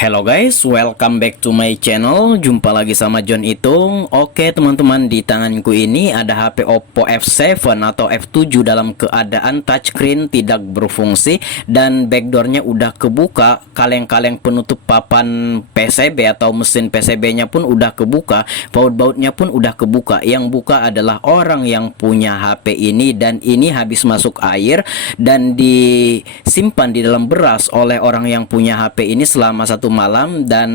Hello guys, welcome back to my channel. Jumpa lagi sama John Itung. Oke teman-teman, di tanganku ini ada HP Oppo F7 atau F7 dalam keadaan touchscreen tidak berfungsi dan backdoornya udah kebuka. Kaleng-kaleng penutup papan PCB atau mesin PCB-nya pun udah kebuka. Baut-bautnya pun udah kebuka. Yang buka adalah orang yang punya HP ini, dan ini habis masuk air dan disimpan di dalam beras oleh orang yang punya HP ini selama satu malam, dan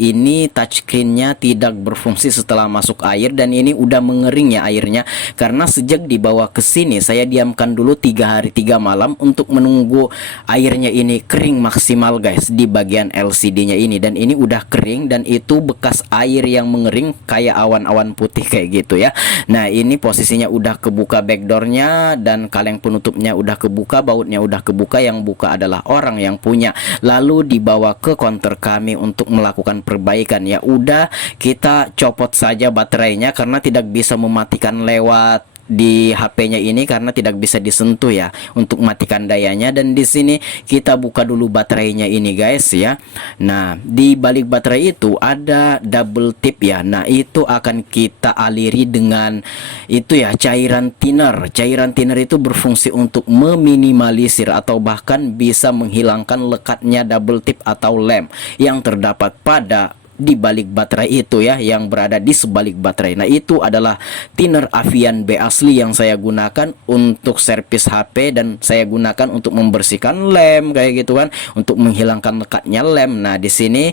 ini touchscreennya tidak berfungsi setelah masuk air, dan ini udah mengering ya airnya, karena sejak dibawa ke sini saya diamkan dulu 3 hari 3 malam untuk menunggu airnya ini kering maksimal guys di bagian LCD-nya ini, dan ini udah kering dan itu bekas air yang mengering kayak awan-awan putih kayak gitu ya. Nah ini posisinya udah kebuka backdoornya dan kaleng penutupnya udah kebuka, bautnya udah kebuka. Yang buka adalah orang yang punya, lalu dibawa ke konter kami untuk melakukan perbaikan. Ya udah, kita copot saja baterainya karena tidak bisa mematikan lewat di HP-nya ini karena tidak bisa disentuh ya untuk matikan dayanya. Dan di sini kita buka dulu baterainya ini guys ya. Nah, di balik baterai itu ada double tip ya. Nah, itu akan kita aliri dengan itu ya, cairan thinner. Cairan thinner itu berfungsi untuk meminimalisir atau bahkan bisa menghilangkan lekatnya double tip atau lem yang terdapat pada di balik baterai itu ya, yang berada di sebalik baterai. Nah itu adalah thinner Avian B asli yang saya gunakan untuk servis HP, dan saya gunakan untuk membersihkan lem kayak gitu kan, untuk menghilangkan lekatnya lem. Nah di sini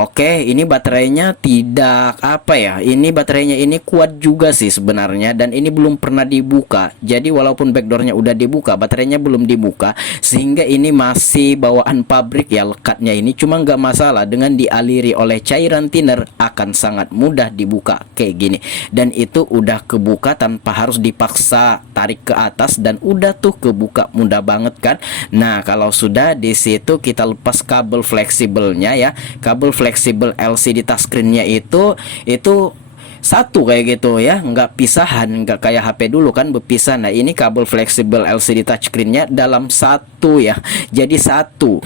oke, ini baterainya tidak apa ya, ini baterainya ini kuat juga sih sebenarnya, dan ini belum pernah dibuka. Jadi walaupun backdoornya udah dibuka, baterainya belum dibuka, sehingga ini masih bawaan pabrik ya lekatnya ini. Cuma nggak masalah, dengan dialiri oleh cairan thinner akan sangat mudah dibuka kayak gini. Dan itu udah kebuka tanpa harus dipaksa tarik ke atas, dan udah tuh kebuka mudah banget kan. Nah kalau sudah di situ kita lepas kabel fleksibelnya ya. Kabel fleksibel LCD touchscreen-nya itu satu kayak gitu ya, nggak pisahan, nggak kayak HP dulu kan berpisah. Nah ini kabel fleksibel LCD touchscreen-nya dalam satu ya, jadi satu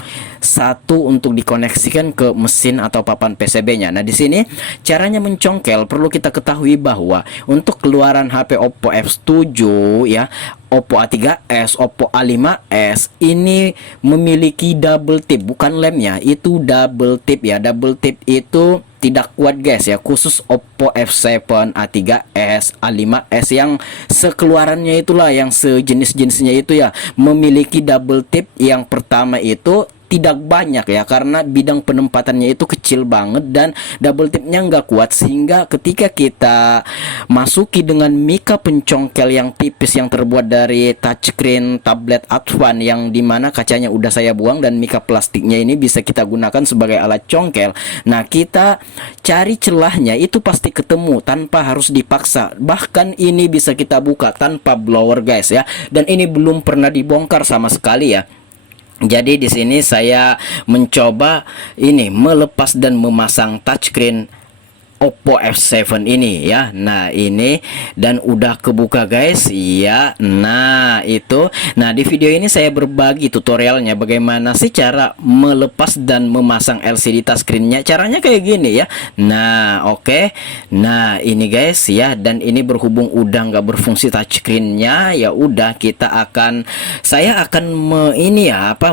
untuk dikoneksikan ke mesin atau papan PCB-nya. Nah di sini caranya mencongkel, perlu kita ketahui bahwa untuk keluaran HP Oppo F7 ya, Oppo A3s, Oppo A5s ini memiliki double tip, bukan lemnya, itu double tip ya. Double tip itu tidak kuat guys ya, khusus Oppo F7, A3s, A5s yang sekeluarannya itulah, yang sejenis-jenisnya itu ya, memiliki double tip. Yang pertama itu tidak banyak ya, karena bidang penempatannya itu kecil banget dan double tipnya nggak kuat, sehingga ketika kita masuki dengan mika pencongkel yang tipis yang terbuat dari touchscreen tablet Advan, yang dimana kacanya udah saya buang, dan mika plastiknya ini bisa kita gunakan sebagai alat congkel. Nah kita cari celahnya itu pasti ketemu tanpa harus dipaksa, bahkan ini bisa kita buka tanpa blower guys ya, dan ini belum pernah dibongkar sama sekali ya. Jadi di sini saya mencoba ini melepas dan memasang touchscreen Oppo F7 ini ya. Nah ini, dan udah kebuka guys ya. Nah itu, nah di video ini saya berbagi tutorialnya bagaimana sih cara melepas dan memasang LCD touchscreen-nya. Caranya kayak gini ya. Nah oke, nah ini guys ya, dan ini berhubung udah nggak berfungsi touchscreen-nya, ya udah saya akan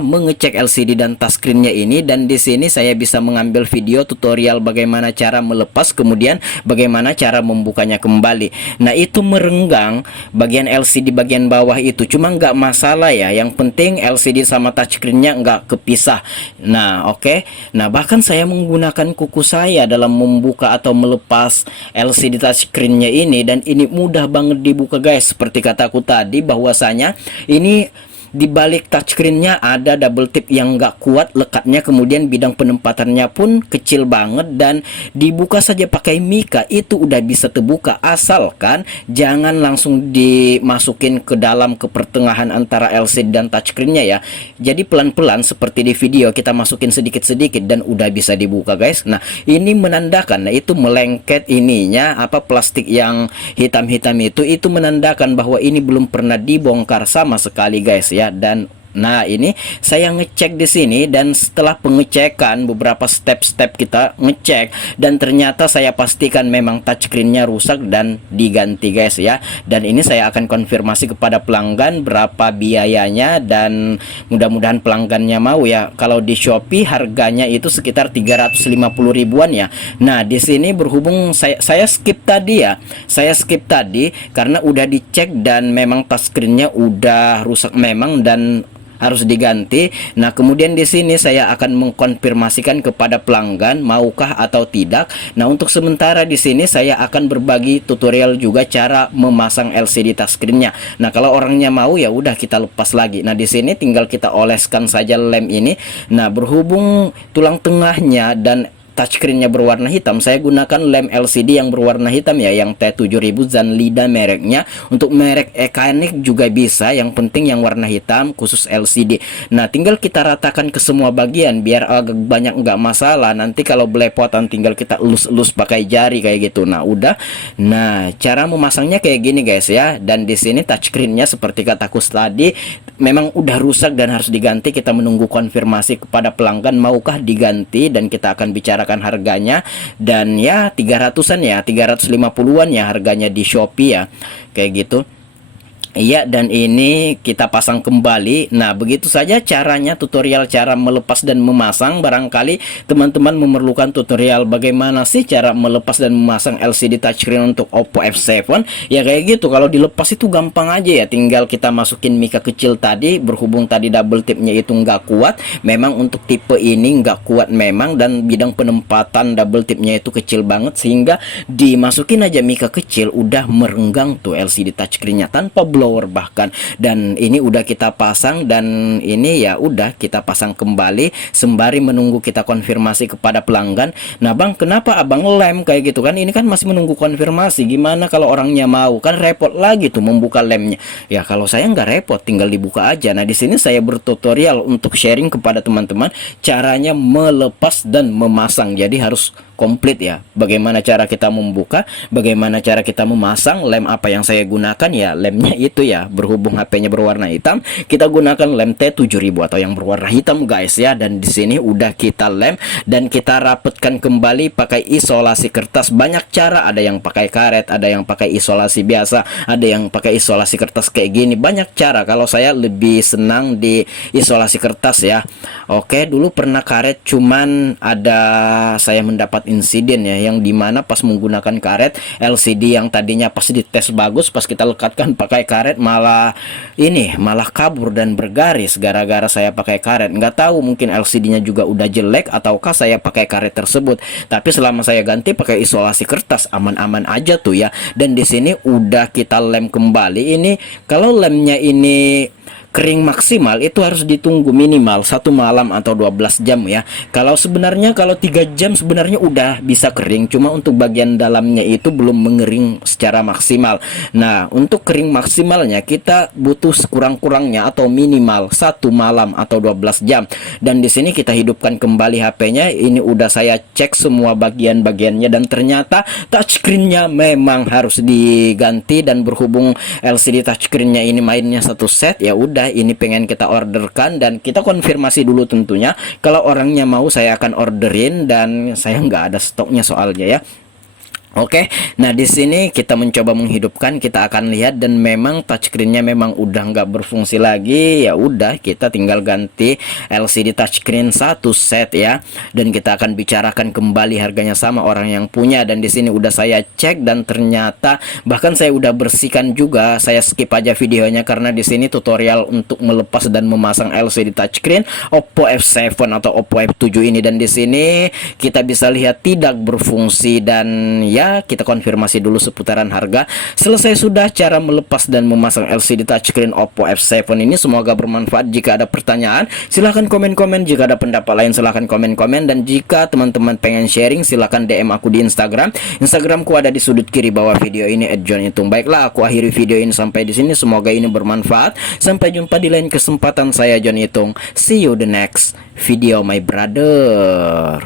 mengecek LCD dan touchscreen-nya ini, dan di sini saya bisa mengambil video tutorial bagaimana cara melepas, kemudian bagaimana cara membukanya kembali. Nah itu merenggang bagian LCD bagian bawah itu, cuma nggak masalah ya, yang penting LCD sama touchscreen-nya nggak kepisah. Nah oke, nah bahkan saya menggunakan kuku saya dalam membuka atau melepas LCD touchscreen-nya ini, dan ini mudah banget dibuka guys. Seperti kataku tadi, bahwasanya ini di balik touchscreen-nya ada double tip yang nggak kuat lekatnya, kemudian bidang penempatannya pun kecil banget, dan dibuka saja pakai mika itu udah bisa terbuka, asalkan jangan langsung dimasukin ke dalam, ke pertengahan antara LCD dan touchscreen-nya ya. Jadi pelan-pelan seperti di video, kita masukin sedikit-sedikit dan udah bisa dibuka guys. Nah ini menandakan, nah itu melengket ininya, plastik yang hitam-hitam itu menandakan bahwa ini belum pernah dibongkar sama sekali guys ya. Dan Nah, ini saya ngecek di sini, dan setelah pengecekan beberapa step-step kita ngecek, dan ternyata saya pastikan memang touchscreen-nya rusak dan diganti guys ya. Dan ini saya akan konfirmasi kepada pelanggan berapa biayanya, dan mudah-mudahan pelanggannya mau ya. Kalau di Shopee harganya itu sekitar 350 ribuan ya. Nah, di sini berhubung saya skip tadi ya. Saya skip tadi karena udah dicek dan memang touchscreen-nya udah rusak memang dan harus diganti. Nah, kemudian di sini saya akan mengkonfirmasikan kepada pelanggan maukah atau tidak. Nah, untuk sementara di sini saya akan berbagi tutorial juga cara memasang LCD touchscreen-nya. Nah, kalau orangnya mau ya udah kita lepas lagi. Nah, di sini tinggal kita oleskan saja lem ini. Nah, berhubung tulang tengahnya dan touchscreen-nya berwarna hitam, saya gunakan lem LCD yang berwarna hitam ya, yang T7000 Zanlida mereknya. Untuk merek Ekanik juga bisa, yang penting yang warna hitam khusus LCD. Nah, tinggal kita ratakan ke semua bagian biar agak banyak nggak masalah. Nanti kalau belepotan tinggal kita elus-elus pakai jari kayak gitu. Nah, udah. Nah, cara memasangnya kayak gini guys ya. Dan di sini touchscreen-nya seperti kataku tadi memang udah rusak dan harus diganti. Kita menunggu konfirmasi kepada pelanggan maukah diganti, dan kita akan bicara harganya. Dan ya 300-an ya, 350-an ya harganya di Shopee ya, kayak gitu. Iya, dan ini kita pasang kembali. Nah, begitu saja caranya, tutorial cara melepas dan memasang. Barangkali teman-teman memerlukan tutorial bagaimana sih cara melepas dan memasang LCD touchscreen untuk Oppo F7. Ya kayak gitu, kalau dilepas itu gampang aja ya. Tinggal kita masukin mika kecil tadi. Berhubung tadi double tipnya itu nggak kuat, memang untuk tipe ini nggak kuat memang, dan bidang penempatan double tipnya itu kecil banget, sehingga dimasukin aja mika kecil udah merenggang tuh LCD touchscreen-nya tanpa blower bahkan. Dan ini udah kita pasang, dan ini ya udah kita pasang kembali sembari menunggu kita konfirmasi kepada pelanggan. Nah, Bang, kenapa Abang lem kayak gitu kan? Ini kan masih menunggu konfirmasi. Gimana kalau orangnya mau? Kan repot lagi tuh membuka lemnya. Ya kalau saya nggak repot, tinggal dibuka aja. Nah, di sini saya bertutorial untuk sharing kepada teman-teman caranya melepas dan memasang. Jadi harus komplit ya. Bagaimana cara kita membuka, bagaimana cara kita memasang. Lem apa yang saya gunakan ya, lemnya itu ya, berhubung HP-nya berwarna hitam, kita gunakan lem T7000 atau yang berwarna hitam guys ya. Dan di sini udah kita lem dan kita rapetkan kembali pakai isolasi kertas. Banyak cara, ada yang pakai karet, ada yang pakai isolasi biasa, ada yang pakai isolasi kertas kayak gini. Banyak cara. Kalau saya lebih senang di isolasi kertas ya. Oke, dulu pernah karet, cuman ada saya mendapat insiden ya, yang dimana pas menggunakan karet LCD yang tadinya pas dites bagus, pas kita lekatkan pakai karet malah kabur dan bergaris gara-gara saya pakai karet. Nggak tahu, mungkin LCD-nya juga udah jelek ataukah saya pakai karet tersebut. Tapi selama saya ganti pakai isolasi kertas, aman-aman aja tuh ya. Dan di sini udah kita lem kembali. Ini kalau lemnya ini kering maksimal itu harus ditunggu minimal 1 malam atau 12 jam ya. Kalau 3 jam sebenarnya udah bisa kering, cuma untuk bagian dalamnya itu belum mengering secara maksimal. Nah, untuk kering maksimalnya kita butuh sekurang-kurangnya atau minimal 1 malam atau 12 jam. Dan di sini kita hidupkan kembali HP-nya. Ini udah saya cek semua bagian-bagiannya, dan ternyata touchscreen-nya memang harus diganti. Dan berhubung LCD touchscreen-nya ini mainnya satu set, ya udah ini pengen kita orderkan, dan kita konfirmasi dulu tentunya. Kalau orangnya mau saya akan orderin, dan saya nggak ada stoknya soalnya ya. Oke, nah di sini kita mencoba menghidupkan, kita akan lihat, dan memang touchscreen-nya memang udah nggak berfungsi lagi. Ya udah, kita tinggal ganti LCD touchscreen 1 set ya, dan kita akan bicarakan kembali harganya sama orang yang punya. Dan di sini udah saya cek, dan ternyata bahkan saya udah bersihkan juga. Saya skip aja videonya karena di sini tutorial untuk melepas dan memasang LCD touchscreen Oppo F7 atau Oppo F7 ini. Dan di sini kita bisa lihat tidak berfungsi, dan ya kita konfirmasi dulu seputaran harga. Selesai sudah cara melepas dan memasang LCD touchscreen Oppo F7 ini. Semoga bermanfaat. Jika ada pertanyaan silahkan komen-komen, jika ada pendapat lain silahkan komen-komen, dan jika teman-teman pengen sharing silahkan DM aku di Instagramku ada di sudut kiri bawah video ini @johnitung. Baiklah, aku akhiri video ini sampai di sini. Semoga ini bermanfaat. Sampai jumpa di lain kesempatan. Saya John Itung. See you the next video my brother.